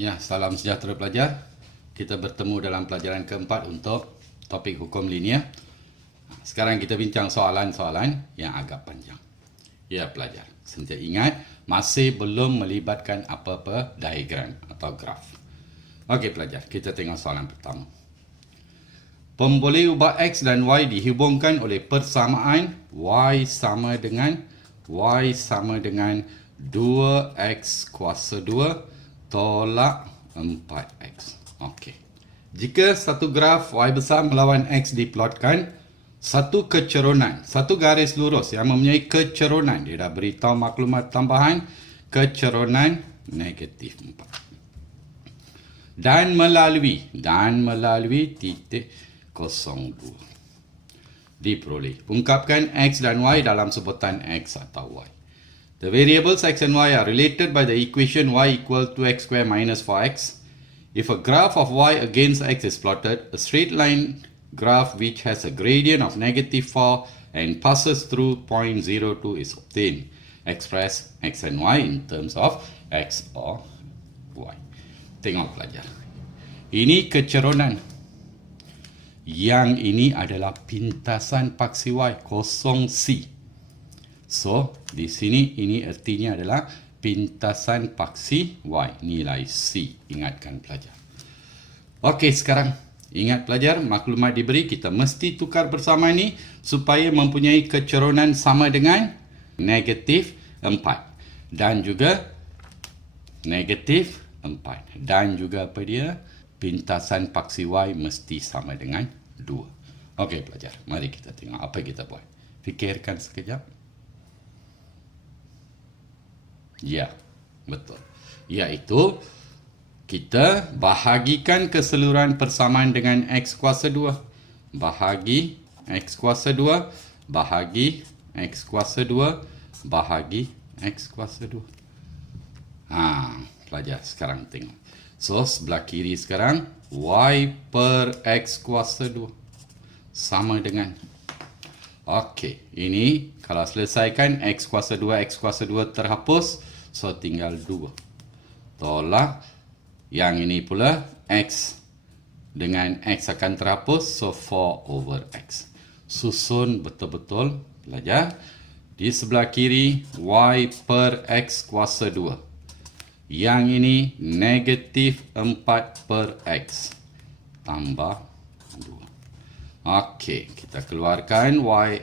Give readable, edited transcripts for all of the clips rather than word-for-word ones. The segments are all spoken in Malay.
Ya, salam sejahtera pelajar. Kita bertemu dalam pelajaran keempat untuk topik hukum linear. Sekarang kita bincang soalan-soalan yang agak panjang. Ya pelajar, sentiasa ingat masih belum melibatkan apa-apa diagram atau graf. Okey pelajar, kita tengok soalan pertama. Pemboleh ubah X dan Y dihubungkan oleh persamaan Y sama dengan 2X kuasa 2 tolak 4X. Okey. Jika satu graf Y besar melawan X diplotkan, satu kecerunan, satu garis lurus yang mempunyai kecerunan, dia dah beritahu maklumat tambahan, kecerunan negatif 4. Dan melalui titik 02. Diperoleh. Ungkapkan X dan Y dalam sebutan X atau Y. The variables X and Y are related by the equation Y equal to X square minus 4X. If a graph of Y against X is plotted, a straight line graph which has a gradient of negative 4 and passes through point 02 is obtained. Express X and Y in terms of X or Y. Tengok pelajar. Ini kecerunan. Yang ini adalah pintasan paksi Y, kosong C. So, di sini ini artinya adalah pintasan paksi Y, nilai C. Ingatkan pelajar. Okey, sekarang ingat pelajar, maklumat diberi, kita mesti tukar bersama ini supaya mempunyai kecerunan sama dengan negatif 4. Dan juga negatif 4. Dan juga apa dia? Pintasan paksi Y mesti sama dengan 2. Okey pelajar, mari kita tengok apa kita buat. Fikirkan sekejap. Ya, betul. Iaitu kita bahagikan keseluruhan persamaan dengan X kuasa 2. Bahagi X kuasa 2. Bahagi X kuasa 2. Bahagi X kuasa 2. Pelajar sekarang tengok. So, sebelah kiri sekarang, Y per X kuasa 2. Sama dengan. Okey, ini kalau selesaikan X kuasa 2 terhapus. So, tinggal 2. Tolak. Yang ini pula X dengan X akan terhapus. So, 4 over X. Susun betul-betul pelajar. Di sebelah kiri, Y per X kuasa 2. Yang ini negatif 4 per X. Tambah 2. Okey, kita keluarkan Y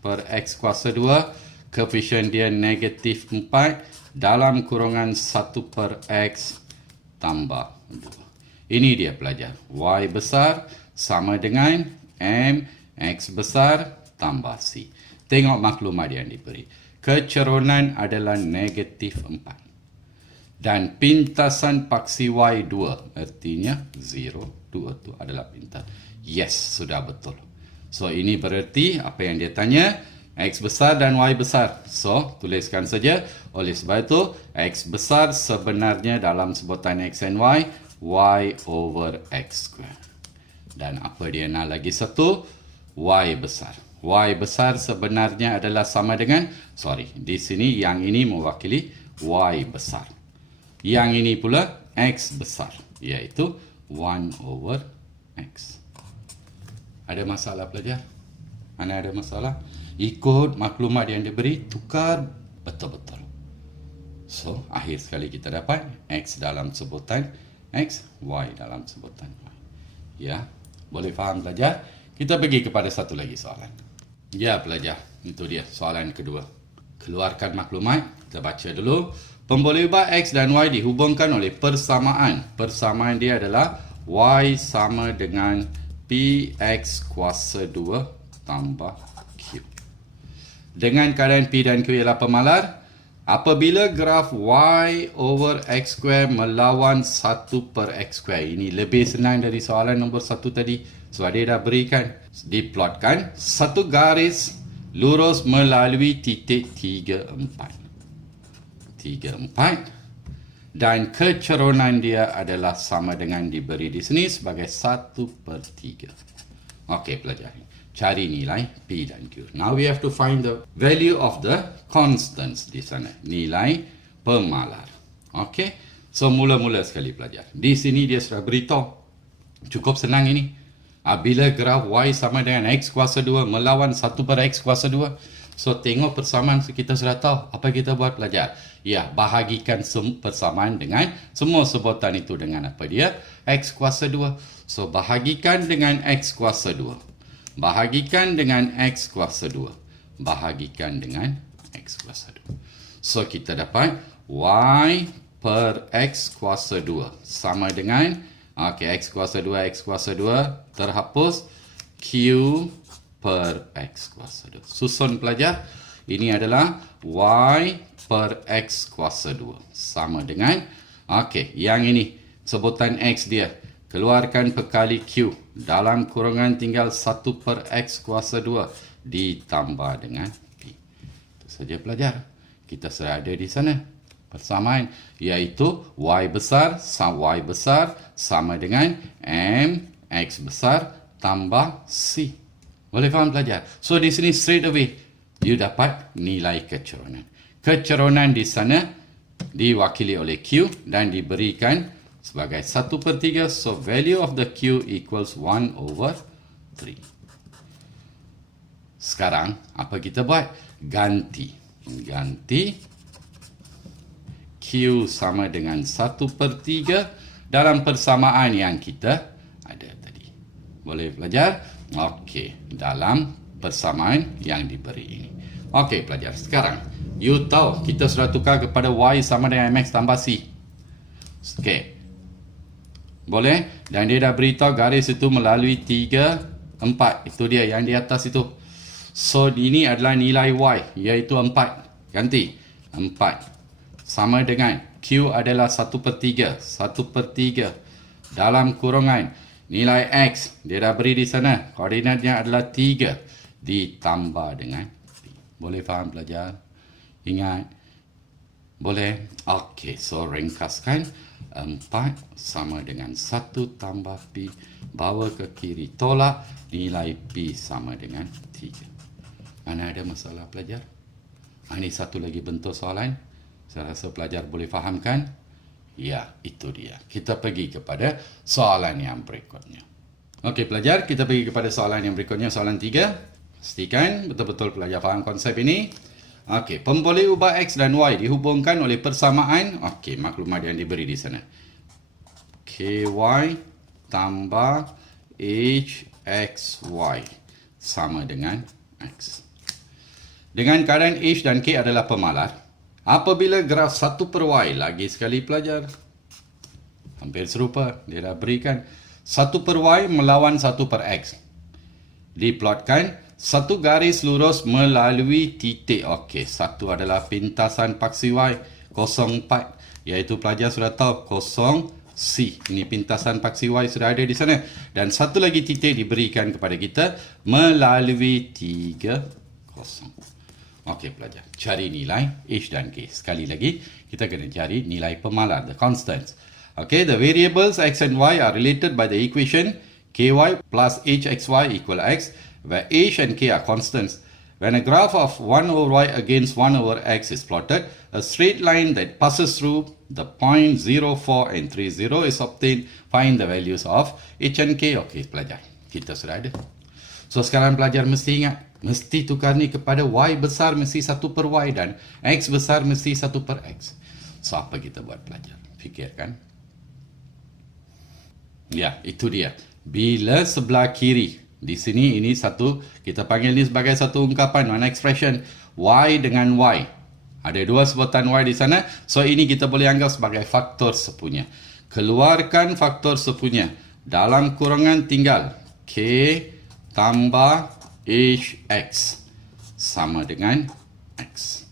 per X kuasa 2. Koefisien dia negatif 4 dalam kurungan 1 per X tambah 2. Ini dia pelajar. Y besar sama dengan M X besar tambah C. Tengok maklumat yang diberi. Kecerunan adalah negatif 4. Dan pintasan paksi Y 2. Artinya 0. 2 itu adalah pintas. Yes, sudah betul. So, ini berarti apa yang dia tanya. X besar dan Y besar. So, tuliskan saja. Oleh sebab itu, X besar sebenarnya dalam sebutan X and Y. Y over X square. Dan apa dia nak lagi satu? Y besar. Y besar sebenarnya adalah sama dengan. Di sini yang ini mewakili Y besar. Yang ini pula X besar, iaitu 1 over X. Ada masalah pelajar? Mana ada masalah? Ikut maklumat yang diberi, tukar betul-betul. So, akhir sekali kita dapat X dalam sebutan X, Y dalam sebutan Y. Ya, boleh faham pelajar? Kita pergi kepada satu lagi soalan. Ya pelajar, itu dia soalan kedua. Keluarkan maklumat, kita baca dulu. Pemboleh ubah X dan Y dihubungkan oleh persamaan. Persamaan dia adalah Y sama dengan PX kuasa 2 tambah Q. Dengan keadaan P dan Q ialah pemalar, apabila graf Y over X square melawan 1 per X square. Ini lebih senang dari soalan nombor 1 tadi. Sebab dia dah berikan. Diplotkan satu garis lurus melalui titik 3, 4. Dan kecerunan dia adalah sama dengan diberi di sini sebagai 1 per 3. Okey pelajar, cari nilai P dan Q. Now we have to find the value of the constants di sana. Nilai pemalar. Okey, So, mula-mula sekali pelajar. Di sini dia sudah beritahu. Cukup senang ini. Bila graf Y sama dengan X kuasa 2 melawan 1 per X kuasa 2. So, tengok persamaan kita sudah tahu. Apa kita buat pelajar? Ya, bahagikan persamaan dengan semua sebutan itu dengan apa dia? X kuasa 2. So, bahagikan dengan X kuasa 2. Bahagikan dengan X kuasa 2. Bahagikan dengan X kuasa 2. So, kita dapat Y per X kuasa 2 sama dengan X kuasa 2, X kuasa 2 terhapus Q per X kuasa 2. Susun pelajar, ini adalah Y per X kuasa 2 sama dengan yang ini sebutan X dia. Keluarkan perkali Q dalam kurungan tinggal 1 per X kuasa 2 ditambah dengan P. Itu saja pelajar. Kita sudah ada di sana persamaan, iaitu Y besar sama dengan M X besar tambah C. Boleh faham pelajar? So di sini straight away you dapat nilai kecerunan. Kecerunan di sana diwakili oleh Q dan diberikan sebagai 1 per 3. So value of the Q equals 1 over 3. Sekarang apa kita buat? Ganti Q sama dengan 1 per 3 dalam persamaan yang kita ada tadi. Boleh pelajar? Okey, dalam persamaan yang diberi ini. Okey pelajar, sekarang you tahu kita sudah tukar kepada Y sama dengan MX tambah C. Okey. Boleh? Dan dia dah beritahu garis itu melalui 3, 4. Itu dia yang di atas itu. So ini adalah nilai Y, iaitu 4. Ganti 4 sama dengan Q adalah 1 per 3. 1 per 3 dalam kurungan nilai X. Dia dah beri di sana. Koordinatnya adalah 3 ditambah dengan P. Boleh faham pelajar? Ingat? Boleh? Okey, so ringkaskan. 4 sama dengan 1 tambah P. Bawa ke kiri tolak. Nilai P sama dengan 3. Mana ada masalah pelajar? Ini satu lagi bentuk soalan. Saya rasa pelajar boleh fahamkan. Ya, itu dia. Kita pergi kepada soalan yang berikutnya. Okey pelajar, kita pergi kepada soalan yang berikutnya. Soalan 3. Pastikan betul-betul pelajar faham konsep ini. Okey, pemboleh ubah X dan Y dihubungkan oleh persamaan. Okey, maklumat yang diberi di sana. KY tambah HXY sama dengan X. Dengan keadaan H dan K adalah pemalar, apabila graf 1 per Y, lagi sekali pelajar, hampir serupa, dia dah berikan 1 per Y melawan 1 per X. Diplotkan satu garis lurus melalui titik. Okey, satu adalah pintasan paksi Y 04, iaitu pelajar sudah tahu 0C. Ini pintasan paksi Y sudah ada di sana. Dan satu lagi titik diberikan kepada kita melalui 30. Okey pelajar, cari nilai H dan K. Sekali lagi, kita kena cari nilai pemalar, the constants. Okay, the variables X and Y are related by the equation KY plus HXY equal X, where H and K are constants. When a graph of 1 over Y against 1 over X is plotted, a straight line that passes through the point 0, 4 and 3, 0 is obtained. Find the values of H and K. Okey pelajar, kita sudah ada. So sekarang pelajar mesti ingat, mesti tukar ni kepada Y besar mesti 1 per Y dan X besar mesti 1 per X. So apa kita buat pelajar? Fikirkan. Ya, itu dia. Bila sebelah kiri, di sini ini satu, kita panggil ni sebagai satu ungkapan, one expression, Y dengan Y. Ada dua sebutan Y di sana. So ini kita boleh anggap sebagai faktor sepunya. Keluarkan faktor sepunya. Dalam kurungan tinggal K tambah HX sama dengan X.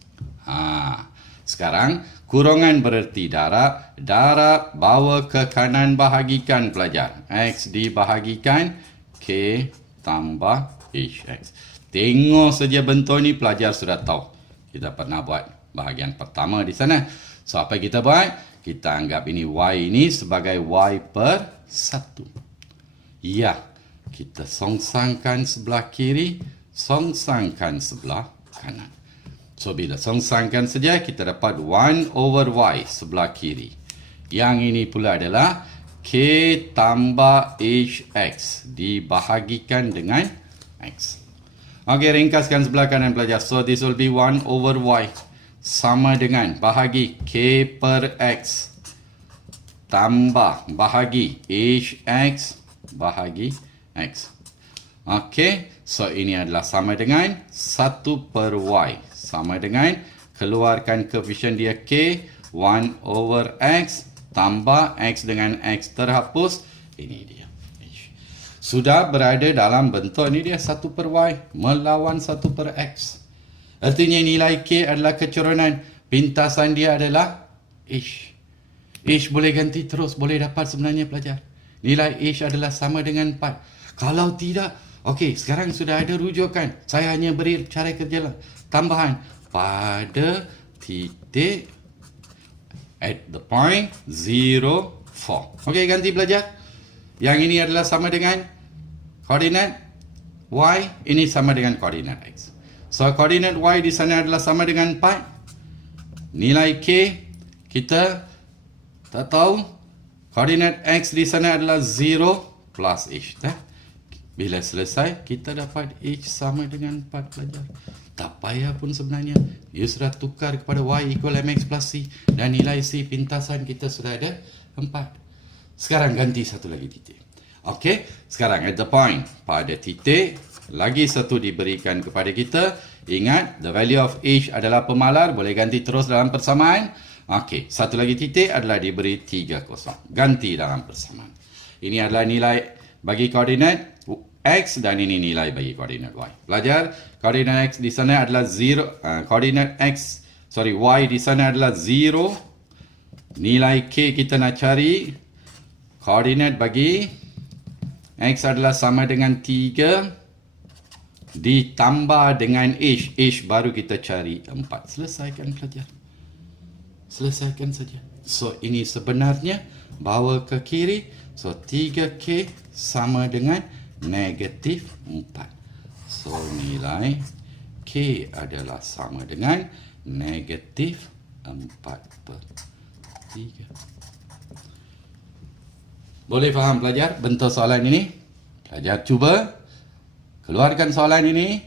Sekarang kurungan bererti darab. Darab bawa ke kanan bahagikan pelajar. X dibahagikan K tambah HX. Tengok saja bentuk ni pelajar sudah tahu. Kita pernah buat bahagian pertama di sana. So apa kita buat? Kita anggap ini Y ini sebagai Y per 1. Ya. Kita songsangkan sebelah kiri, songsangkan sebelah kanan. So, bila songsangkan saja, kita dapat 1 over Y sebelah kiri. Yang ini pula adalah K tambah HX dibahagikan dengan X. Okey, ringkaskan sebelah kanan pelajar. So, this will be 1 over Y. Sama dengan bahagi K per X. Tambah bahagi HX bahagi X. Okey, so ini adalah sama dengan 1 per Y. Sama dengan, keluarkan koefisien dia K, 1 over X, tambah X dengan X terhapus. Ini dia. Sudah berada dalam bentuk ini dia 1 per Y melawan 1 per X. Artinya nilai K adalah kecurunan. Pintasan dia adalah H. H boleh ganti terus. Boleh dapat sebenarnya pelajar. Nilai H adalah sama dengan 4. Kalau tidak, okey, sekarang sudah ada rujukan. Saya hanya beri cara kerja tambahan. Pada titik at the point 0, 4. Okey, ganti pelajar. Yang ini adalah sama dengan koordinat Y, ini sama dengan koordinat X. So, koordinat Y di sana adalah sama dengan 4. Nilai K, kita tak tahu. Koordinat X di sana adalah 0 plus H. Bila selesai, kita dapat H sama dengan 4 pelajar. Tak payah pun sebenarnya. Dia sudah tukar kepada Y equal MX plus C. Dan nilai C pintasan kita sudah ada 4. Sekarang ganti satu lagi titik. Okey, sekarang at the point. Pada titik, lagi satu diberikan kepada kita. Ingat, the value of H adalah pemalar. Boleh ganti terus dalam persamaan. Okey, satu lagi titik adalah diberi 3, 0. Ganti dalam persamaan. Ini adalah nilai bagi koordinat X dan ini nilai bagi koordinat Y. Pelajar, koordinat X di sana adalah 0. Koordinat Y di sana adalah 0. Nilai K kita nak cari. Koordinat bagi X adalah sama dengan 3 ditambah dengan H. H baru kita cari 4. Selesaikan pelajar. Selesaikan saja. So, ini sebenarnya bawa ke kiri. So, 3K sama dengan negatif 4. So, nilai K adalah sama dengan negatif 4 per 3. Boleh faham pelajar bentuk soalan ini? Pelajar cuba keluarkan soalan ini,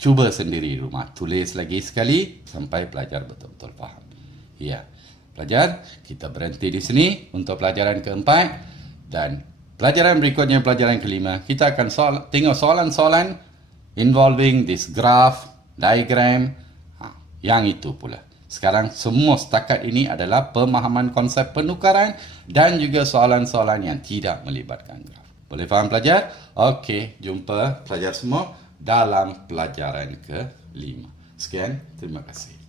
cuba sendiri di rumah. Tulis lagi sekali sampai pelajar betul-betul faham. Ya, pelajar, kita berhenti di sini untuk pelajaran keempat dan pelajaran berikutnya, pelajaran kelima, kita akan tengok soalan-soalan involving this graph, diagram, yang itu pula. Sekarang semua setakat ini adalah pemahaman konsep penukaran dan juga soalan-soalan yang tidak melibatkan graf. Boleh faham pelajar? Okey, jumpa pelajar semua dalam pelajaran ke-5. Sekian, terima kasih.